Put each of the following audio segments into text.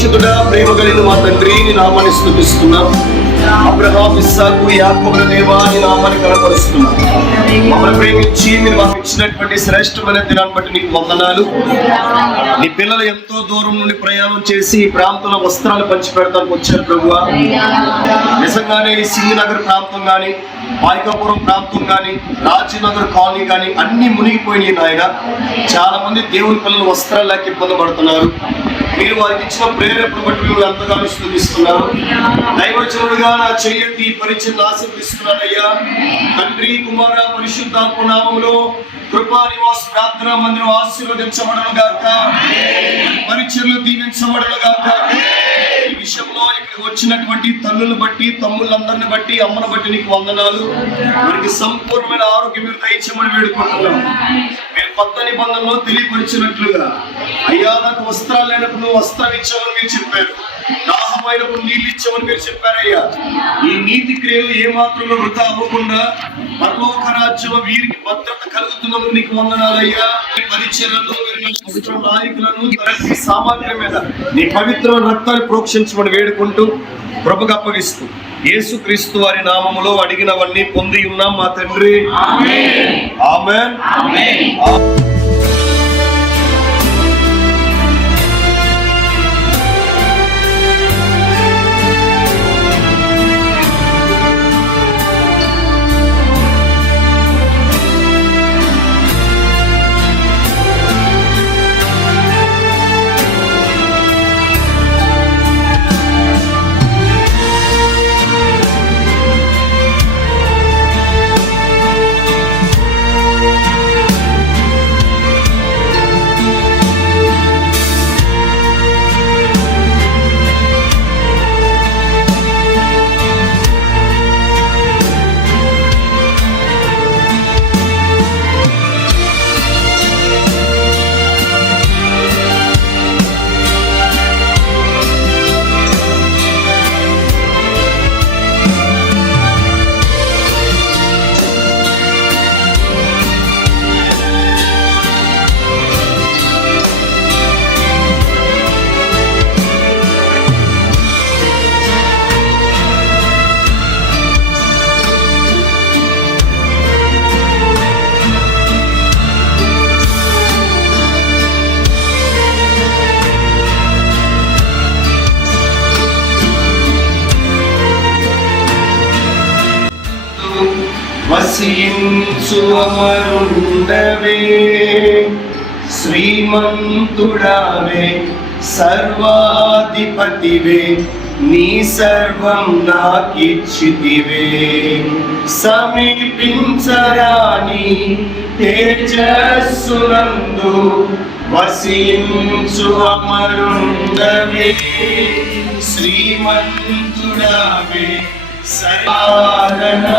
పరిశుద్ధుడా ప్రేమ కలిగిన మా తండ్రి నీ నామాన్ని స్థుతిస్తున్నాం. అబ్రహాం ఇస్సాకు యాకోబుల దేవా నీ నామాన్ని కనపరుస్తున్నాం. మమ్మల్ని ప్రేమించి మీరు మాకు ఇచ్చినటువంటి శ్రేష్టమైన దినాన్ని బట్టి నీకు వందనాలు. నీ పిల్లలు ఎంతో దూరం నుండి ప్రయాణం చేసి ఈ ప్రాంతంలో వస్త్రాలు పంచి పెడతానికి వచ్చారు ప్రభు నిజంగానే ఈ సింగనగర్ ప్రాంతం కానీ పాలికాపురం ప్రాంతం కానీ రాజీనగర్ కాలనీ కానీ అన్ని మునిగిపోయినాయి నాయన. చాలా మంది దేవుని పిల్లలు వస్త్రాలకి ఇబ్బంది పడుతున్నారు. మీరు వారికి ఇచ్చిన ప్రేరేపణ బట్టి మీరు ఎంతగానో స్థుతిస్తున్నారు దైవచనుడుగా నా చెయ్యటి పరిచయం ఆశీర్వదిస్తున్నానయ్యా. తండ్రి కుమార పరిశుద్ధాత్మ నామంలో కృపా నివాస ప్రార్థన మందిరం ఆశీర్వదించబడను గాక. పరిచయలు దీవించబడను గాక. ఈ విషయంలో ఇక్కడికి వచ్చినటువంటి తల్లులు బట్టి తమ్ముళ్ళందరిని బట్టి అమ్మను బట్టి నీకు వందనాలు. వారికి సంపూర్ణమైన ఆరోగ్యం మీరు దయచేయమని వేడుకుంటున్నాం. మీరు కొత్త నిబంధనలో తెలియపరిచినట్లుగా అయ్యా నాకు వస్త్రాలు లేనప్పుడు నువ్వు వస్త్రం ఇచ్చావని మీరు చెప్పారు. దాహమైనప్పుడు నీళ్ళు ఇచ్చామని మీరు చెప్పారయ్యా. ఈ నీతి క్రియలు ఏ మాత్రంలో వృధా అవ్వకుండా పరలోక రాజ్యంలో వీరికి భద్రత కలుగుతున్నందుకు నీకు వందనాలయ్యా. పరిచయలను నాయకులను సామాగ్రి మీద నీ పవిత్రమైన రక్తాన్ని ప్రోక్షించమని వేడుకుంటూ ప్రభుకు అప్పగిస్తూ యేసు క్రీస్తు వారి నామములో అడిగినవన్నీ పొంది ఉన్నాం మా తండ్రి. ఆమెన్. వసించు అమరుండవే శ్రీమంతుడవే సర్వాధిపతివే నీ సర్వం నాకిచ్చితివే. సమీపించరాని తేజస్సునందు వసించు అమరుండవే. శ్రీమంతుడవే సర్వాదనా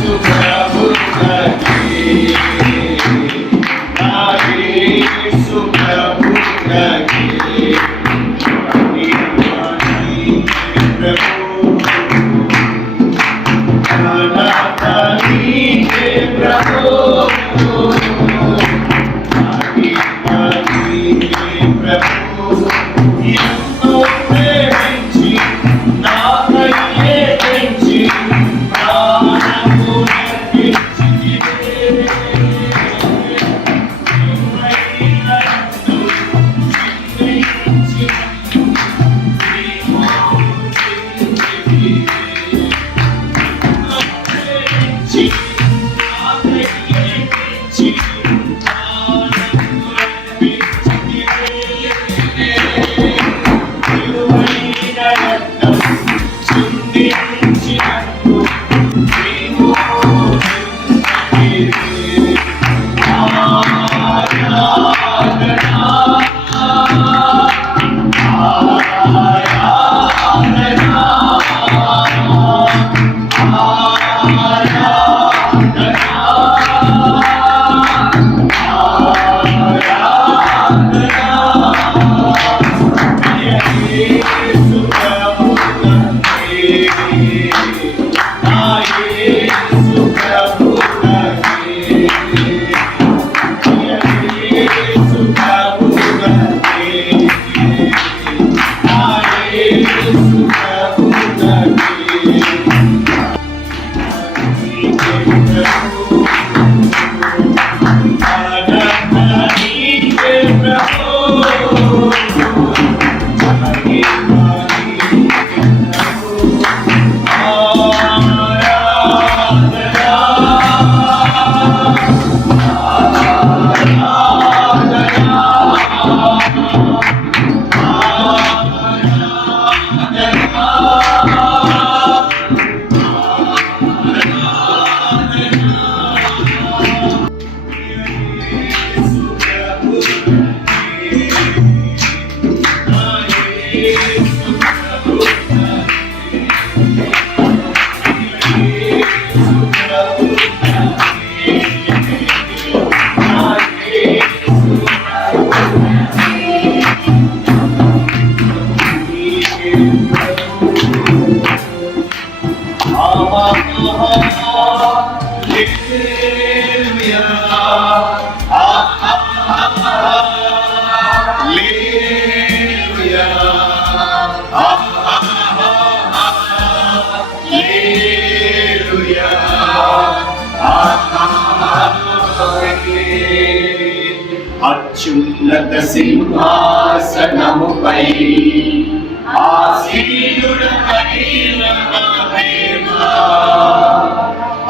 ఉన్నత సింహాసనముపై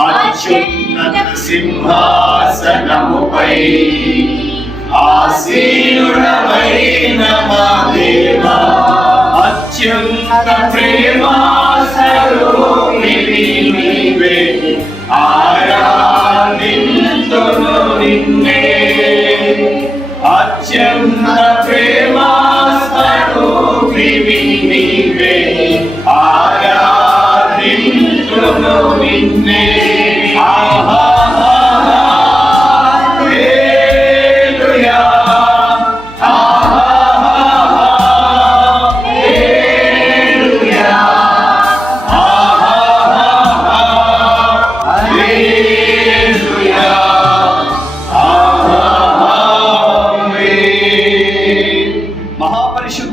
అత్యున్నత సింహాసనముపై ఆసీనుడైన మా దేవా అత్యంత ప్రేమా నీవే. ఆరాధింతును నిన్నే. అత్యంత ప్రేమా స్వరూపిణి నీవే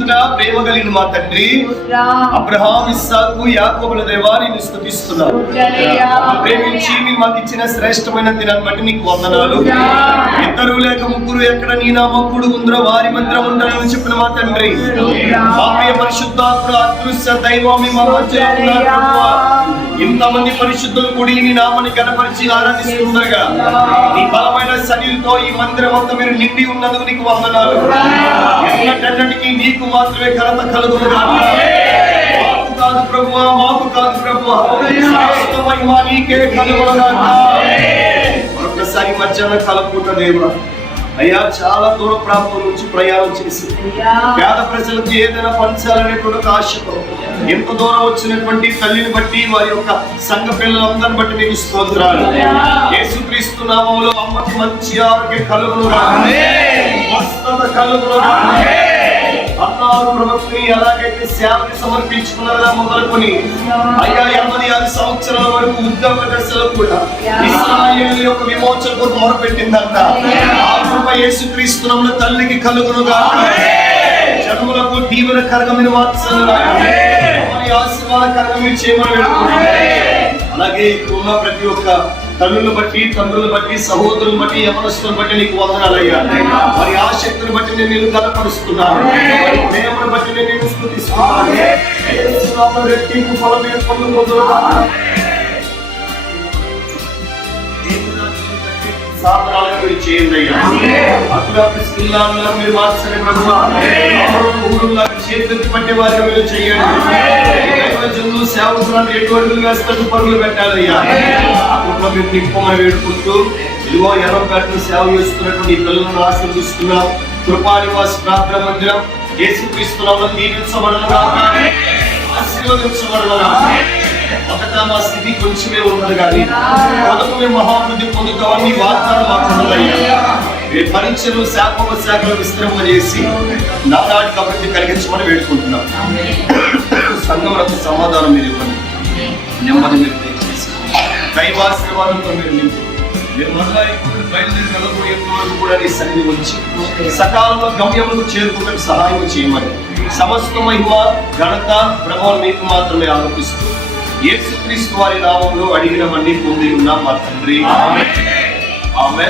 మహాపరిశుద్ధుడా ప్రేమ కలిగిన మా తండ్రి. అబ్రహాం ఇస్సాకు యాకోబుల దేవా నేను స్తుతిస్తున్నాను మమ్మల్ని ప్రేమించి మీరు మాకు ఇచ్చిన శ్రేష్టమైన దినాన్ని బట్టి నీకు వందనాలు. ఇద్దరు లేక ముగ్గురు ఎక్కడ నీ నామకుడు ఉందరో వారి మంత్రం ఉండాలని చెప్పిన మా తండ్రి. మా ప్రియ పరిశుద్ధాత్ముడు అదృశ్య దైవం మా మధ్య ఉన్నారు. ఇంతమంది పరిశుద్ధులు కూడి నీ నామని కనపరిచి ఆరాధిస్తుండగా నీ బలమైన శరీరంతో ఈ మందిరం అంతా మీరు నిండి ఉన్నందుకు నీకు వందనాలు. ఎన్నటన్నిటికీ నీకు మాత్రమే ఘనత కలుగును మాకు కాదు ప్రభు మాకు కాదు ప్రభు సమస్త నీకే కలుగును ఒక్కసారి మధ్యాహ్నం కలపూట అయ్యా చాలా దూర ప్రాంతం నుంచి ప్రయాణం చేసి పేద ప్రజలకు ఏదైనా పంచాలనేటువంటి ఆశతో ఎంత దూరం వచ్చినటువంటి తల్లిని బట్టి వారి యొక్క సంఘ పిల్లలందరిని బట్టి మీకు స్తోత్రాలు. యేసుక్రీస్తు నామములో అమ్మకి మంచి ఆరోగ్య కలుగును. కలుగును. అన్నారు ప్రభుత్వం ఎలాగైతే సేవని సమర్పించుకున్నారో మొదలుకొని అయ్యా ఎనభై ఆరు సంవత్సరాల వరకు ఉద్యోగ దశలో కూడా ఇస్రాయేల్ యొక్క విమోచన కొరకు మొరపెట్టిందంట. ఆ కృప యేసుక్రీస్తునంలో తల్లికి కలుగునుగా జన్ములకు దీవెన కరగమిని వాత్సల్యాన్ని ఆశీర్వాదకరంగా మీరు చేయమని. అలాగే ఇక్కడ ఉన్న ప్రతి ఒక్క తల్లులను బట్టి తండ్రులను బట్టి సహోదరులను బట్టి యమనస్తులను బట్టి నీకు వందనాలయ్యా. వారి ఆసక్తిని బట్టి నేను నిన్ను కనపరుస్తున్నాను వారి ప్రేమను బట్టి నేను నిన్ను స్తుతిస్తున్నాను యేసునామములో రెట్టింపు మీరు చేయండి అయ్యా అక్కడ పిల్లలను మీరు మార్చండి ప్రభువా. అమరులు ఊరులాగా పట్టే వారిగా మీరు చేయండి. సేవకులను ఎటువంటి వేస్తారు పరుగులు పెట్టాలయ్యా అప్పుడు మీరు నిప్పమని వేడుకుంటూ ఇదిగో ఎర్రపేటను సేవ చేస్తున్నటువంటి ఈ పిల్లలను ఆశీర్దిస్తున్నాం కృపానివాస ప్రార్థన మందిరం యేసుక్రీస్తునామములో దీవించబడనుగా ఆశీర్వదించబడనుగా మొదట మా స్థితి కొంచెమే ఉన్నది కానీ మొదట మేము మహాభివృద్ధి పొందుతామని వాగ్దానం మాకు ఉన్నదయ్యా మీ పరీక్షలు శాపము శాఖలు విస్తరింప చేసి నానాటికి అభివృద్ధి కలిగించమని వేడుకుంటున్నాం. సంఘంలో సమాధానం మీరు ఇవ్వండి. నెమ్మది మీరు దయచేసి. దైవాశీర్వాదంతో మీరు నింపి. మీరు మరలా ఇప్పుడు బయలుదేరి వరకు కూడా నీ సన్నిధి ఉంచి సకాలంలో గమ్యములకు చేరుకుంటే సహాయం చేయమని సమస్త మహిమ ఘనత ప్రభావం మీకు మాత్రమే ఆరోపిస్తూ యేసుక్రీస్తు వారి నామంలో అడిగినవన్నీ పొంది ఉన్నాం మా తండ్రి ఆమె